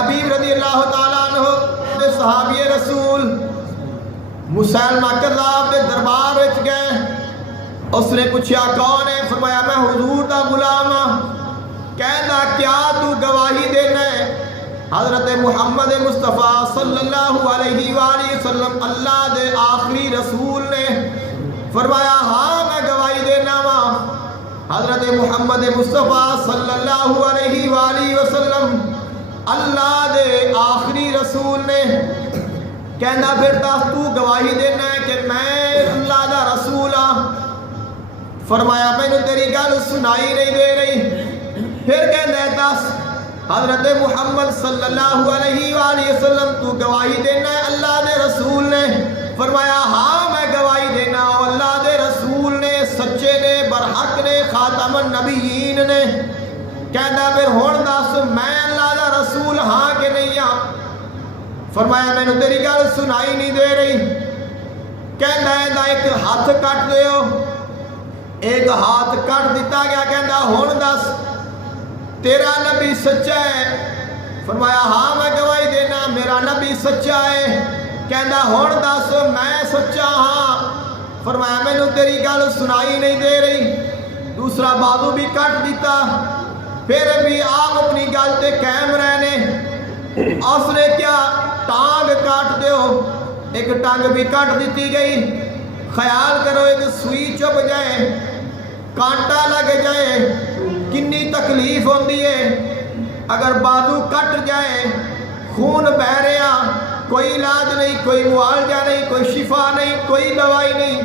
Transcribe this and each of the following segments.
हबीब रज़ी अल्लाह तआला अन्हु दे सहाबी रसूल मुसैलमा कज़्ज़ाब दे दरबार विच गए। उसने पूछा कौन है? फरमाया मैं हुजूर दा गुलाम हां। कहना क्या तू गवाही देना है? हज़रत मुहम्मद मुस्तफ़ा सल्लल्लाहु अलैहि वसल्लम अल्लाह दे आखिरी रसूल ने फरमाया हाँ मैं गवाही देना वा। हज़रत मुहम्मद मुस्तफ़ा सल्लल्लाहु अलैहि वसल्लम अल्लाह दे आखिरी रसूल ने कहना फिर दस तू गवाही देना है कि मैं अल्लाह दा रसूल हाँ। फरमाया मैनू तेरी गल सुनाई नहीं दे रही। फिर कहना दस हज़रत मुहम्मद सल्लल्लाहु अलैहि वसल्लम तू गवाही देना है अल्लाह दे रसूल ने? फरमाया हाँ मैं गवाही देना अल्लाह दे रसूल ने सच्चे ने बरहक ने खातमन नबीयीन ने। कहना फिर हुण दस मैं अल्लाह दा रसूल हाँ कि नहीं हाँ? फरमाया मैनू तेरी गल सुनाई नहीं दे रही। कहना इहदा एक हाथ कट दिओ। एक हाथ कट दिता गया। कहना हुण दस तेरा नबी सच्चा है? फरमाया हाँ मैं गवाही देना मेरा नबी सच्चा है। कहना हुण दस मैं सच्चा हाँ। फरमाया मैनू तेरी गल सुनाई नहीं दे रही। दूसरा बाजू भी कट दिता। फिर भी आप अपनी गल ते कायम रहने। उसने क्या टांग काट दो। एक टांग भी काट दी गई। ख्याल करो एक सुई चुभ जाए कांटा लग जाए कितनी तकलीफ होती है। अगर बाजू कट जाए खून बह रहा कोई इलाज नहीं कोई मुआवजा नहीं कोई शिफा नहीं कोई दवाई नहीं।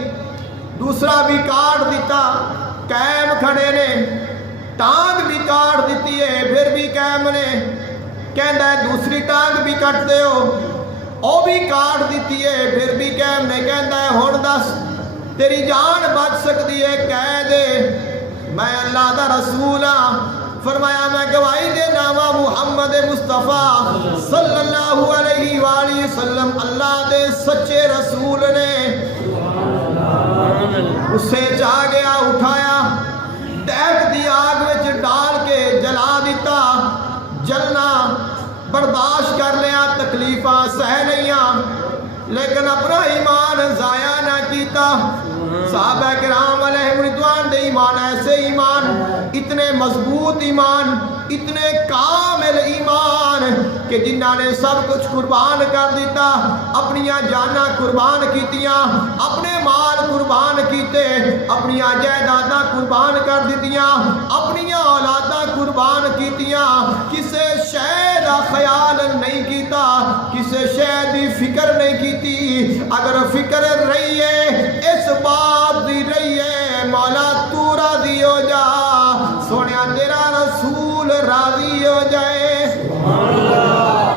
दूसरा भी काट दिता कायम खड़े ने। टांग भी काट दी है फिर भी कायम ने। कहता है दूसरी टांग भी कट दो वो भी काट दी है फिर भी कायम ने। कहता है हुण दस तेरी जान बच सकती है कह दे मैं अल्लाह दा रसूल हाँ। फरमाया मैं गवाही देना वा मुहम्मद मुस्तफ़ा सल्लल्लाहु अलैहि वसल्लम अल्लाह दे सच्चे रसूल ने। उससे जा गया उठाया दहक दी आग विच डाल के जला दिता। जलना बर्दाश्त कर लिया तकलीफा सह लिया लेकिन अपना ईमान जाया ना किया। साहबा किराम अलैहिम रिज़वान दे ईमान ऐसे ईमान इतने मजबूत ईमान इतने कामिल ईमान कि जिन्हों ने सब कुछ कुर्बान कर दिता। अपनी जाना कुर्बान कीतियां अपने माल कुर्बान कीते अपनी जायदादा कुर्बान कर दितियां अपनी औलादा कुर्बान कीतियां। किसे शय का ख्याल नहीं किया किसे शय की फिक्र नहीं की। अगर फिक्र रही है इस बात की रही है मौला तू राजी हो जा सोनिया तेरा रसूल राजी हो जाए।